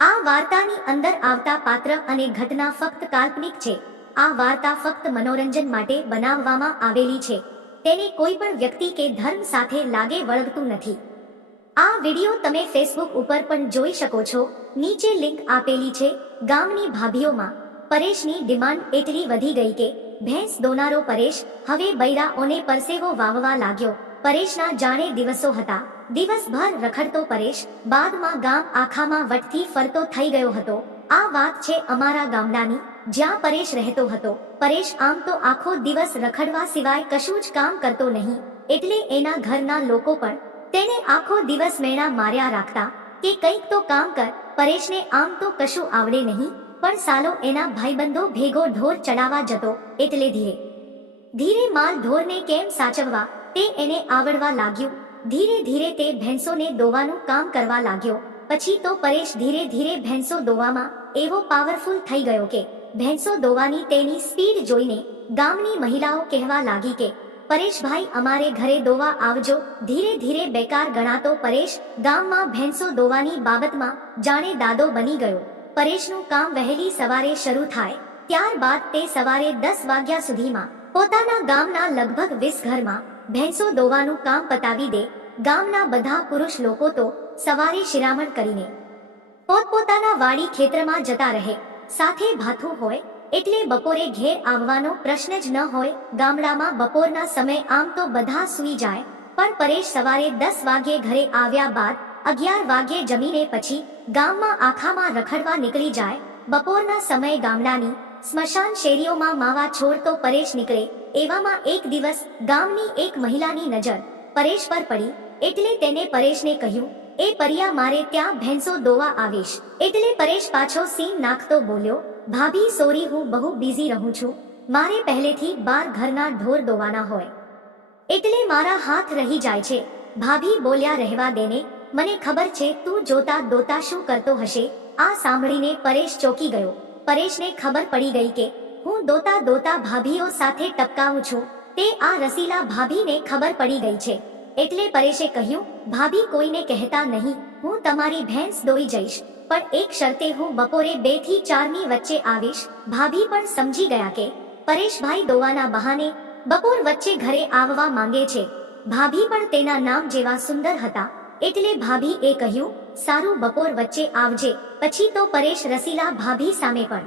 આ વાર્તાની અંદર આવતા પાત્ર અને ઘટના ફક્ત કાલ્પનિક છે. આ વાર્તા ફક્ત મનોરંજન માટે બનાવવામાં આવેલી છે. તેને કોઈ પણ વ્યક્તિ કે ધર્મ સાથે લાગે વળગતું નથી. આ વિડિયો તમે ફેસબુક ઉપર પણ જોઈ શકો છો. નીચે લિંક આપેલી છે ગામની ભાભીઓમાં. પરેશની ડિમાન્ડ એટલી વધી ગઈ કે, ભેંસ દોનારો પરેશ, હવે બૈરાઓને પરસેવો વાવવા લાગ્યો. પરેશના જાણે દિવસો હતા. દિવસભર રખડતો પરેશ બાદમાં ગામ આખામાં વટથી ફરતો થઈ ગયો હતો. આ વાત છે અમારા ગામડાની, જ્યાં પરેશ રહેતો હતો. પરેશ આમ તો આખો દિવસ રખડવા સિવાય કશું જ કામ કરતો નહીં, એટલે એના ઘરના લોકો પણ તેને આખો દિવસ મેણા માર્યા રાખતા કે કંઈક તો કામ કર, પરેશને આમ તો કશું આવડે નહીં, પણ સાલો એના ભાઈબંધો ભેગો ઢોર ચડાવવા જતો, એટલે ધીરે. ધીરે માલ ઢોરને કેમ સાચવવા, તે એને આવડવા લાગ્યું ધીરે ધીરે તે ભેંસોને દોવાનું કામ કરવા લાગ્યો. પછી તો પરેશ ધીરે ધીરે ભેંસો દોવામાં એવો પાવરફુલ થઈ ગયો કે ભેંસો દોવાની તેની સ્પીડ જોઈને ગામની મહિલાઓ કહેવા લાગી કે, પરેશભાઈ, અમારે ઘરે દોવા આવજો. ધીરે ધીરે બેકાર ગણાતો પરેશ ગામમાં ભેંસો દોવાની બાબતમાં જાણે દાદો બની ગયો. પરેશનું કામ વહેલી સવારે શરૂ થાય, ત્યારબાદ તે સવારે દસ વાગ્યા સુધીમાં પોતાના ગામના લગભગ વીસ ઘરમાં ભેંસો દોવાનું કામ પતાવી દે, ગામના બધા પુરુષ લોકો તો સવારે શિરામણ કરીને પોતપોતાના વાડી ખેતરમાં જતા રહે. સાથે ભાથું હોય, એટલે બપોરે ઘેર આવવાનો પ્રશ્ન જ ન હોય, ગામડામાં બપોરના સમય આમ તો બધા સૂઈ જાય, પણ પરેશ સવારે દસ વાગ્યે ઘરે આવ્યા બાદ અગિયાર વાગ્યે જમીને પછી ગામમાં આખામાં રખડવા નીકળી જાય. બપોરના સમયે ગામડાની સ્મશાન શેરીઓમાં માવા છોડતો પરેશ નીકળે, એવામાં એક દિવસ ગામની એક મહિલાની નજર પરેશ પર પડી, એટલે તેને પરેશને કહ્યું, એ પરિયા મારે ત્યાં ભેંસો દોવા આવીશ. એટલે પરેશ પાછો સીન નાખતો બોલ્યો, ભાભી સોરી હું બહુ બિઝી રહું છું. મારે પહેલેથી બાર ઘરના ઢોર દોવાના હોય. એટલે મારા હાથ રહી જાય છે. ભાભી બોલ્યા, રહેવા દેને. મને ખબર છે તું જોતા દોતા શું કરતો હશે. આ સાંભળીને પરેશ ચોકી ગયો. પરેશને ખબર પડી ગઈ કે હું દોતા દોતા ભાભીઓ સાથે ટપકાઉં છું. તે આ રસીલા ભાભીને ખબર પડી ગઈ છે. એટલે પરેશે કહ્યું, ભાભી કોઈને કહેતા નહીં, હું તમારી ભેંસ દોઈ જઈશ. પણ એક શરતે હું બપોરે બેથી ચારની વચ્ચે આવીશ. ભાભી પણ સમજી ગયા કે પરેશભાઈ દોવાના બહાને બપોર વચ્ચે ઘરે આવવા માંગે છે. ભાભી પણ તેના નામ જેવા સુંદર હતા. એટલે ભાભી એ કહ્યું, સારું બપોર વચ્ચે આવજે. પછી તો પરેશ રસીલા ભાભી સામે પણ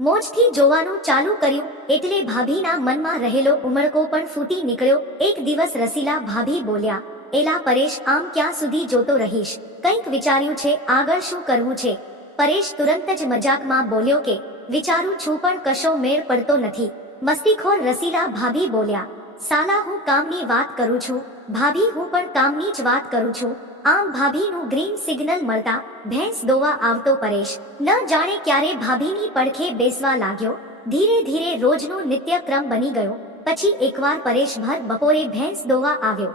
મોજથી જોવાનું ચાલુ કર્યું, એટલે ભાભીના મનમાં રહેલો ઉમળકો પણ ફૂટી નીકળ્યો. એક દિવસ રસીલા ભાભી બોલ્યા, એલા પરેશ, આમ ક્યાં સુધી જોતો રહીશ? કંઈક વિચાર્યું છે, આગળ શું કરવું છે? પરેશ તુરંત જ મજાકમાં બોલ્યો કે, વિચારું છું પણ કશો મેળ પડતો નથી. મસ્તીખોર રસીલા ભાભી બોલ્યા સાલા, હું કામની વાત કરું છું. ભાભી, હું પણ કામની જ વાત કરું છું. આમ ભાભીનું ગ્રીન સિગ્નલ મળતા ભેંસ દોવા આવતો પરેશ. ન જાણે ક્યારે ભાભીની પડખે બેસવા લાગ્યો. ધીરે ધીરે રોજનું નિત્યક્રમ બની ગયો. પછી એકવાર પરેશ ભર બપોરે ભેંસ દોવા આવ્યો.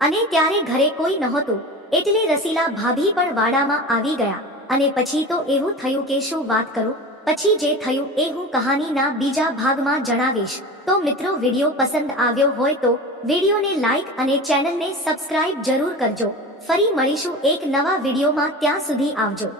અને ત્યારે ઘરે કોઈ નહોતું. એટલે રસીલા ભાભી પણ વાડામાં આવી ગયા. અને પછી તો એવું થયું કે શું વાત કરું? પછી જે થયું એ હું કહાનીના બીજા ભાગમાં જણાવીશ. તો મિત્રો વીડિયો પસંદ આવ્યો હોય તો વિડીયોને લાઈક અને ચેનલને સબસ્ક્રાઇબ જરૂર કરજો. ફરી મળીશું એક નવા વિડીયોમાં ત્યાં સુધી આવજો.